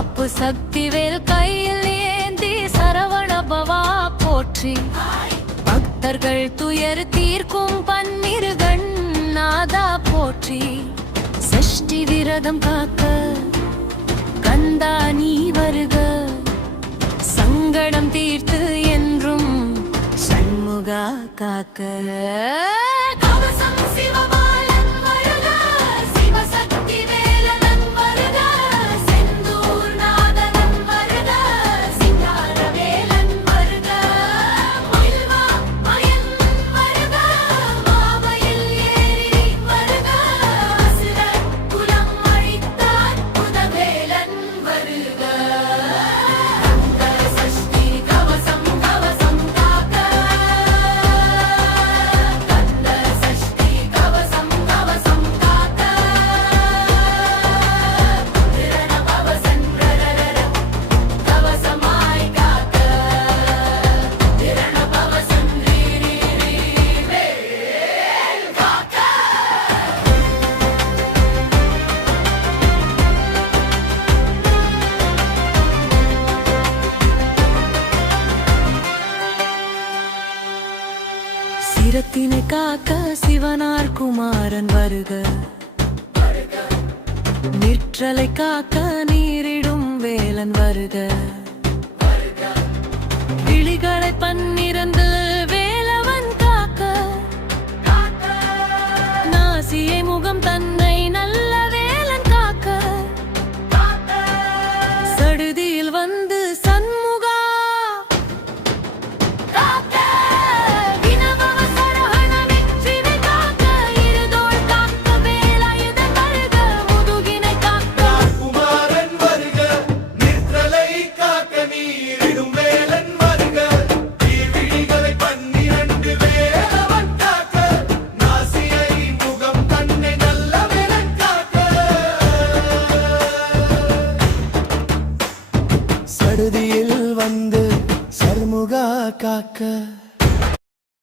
அப்பு சக்திவேல் கையில் ஏந்தி சரவண பவா போற்றி பக்தர்கள் துயர் தீர்க்கும் பன்னிருகண் நாதா போற்றி சஷ்டி விரதம் காக்க கந்தா நீ வருக சங்கடம் தீர்த்து என்றும் சண்முகா காக்க சிரத்தினை காக்க சிவனார் குமாரன் வருக நிற்றலை காக்க நீரிடும் வேலன் வருக கிளிகளை பன்னிரண்டு வேலவன் காக்க நாசியை முகம் தன்னை நல்ல வேலன் காக்க சடுதியில் வந்து சடுதியில் வந்து சர்முகா காக்க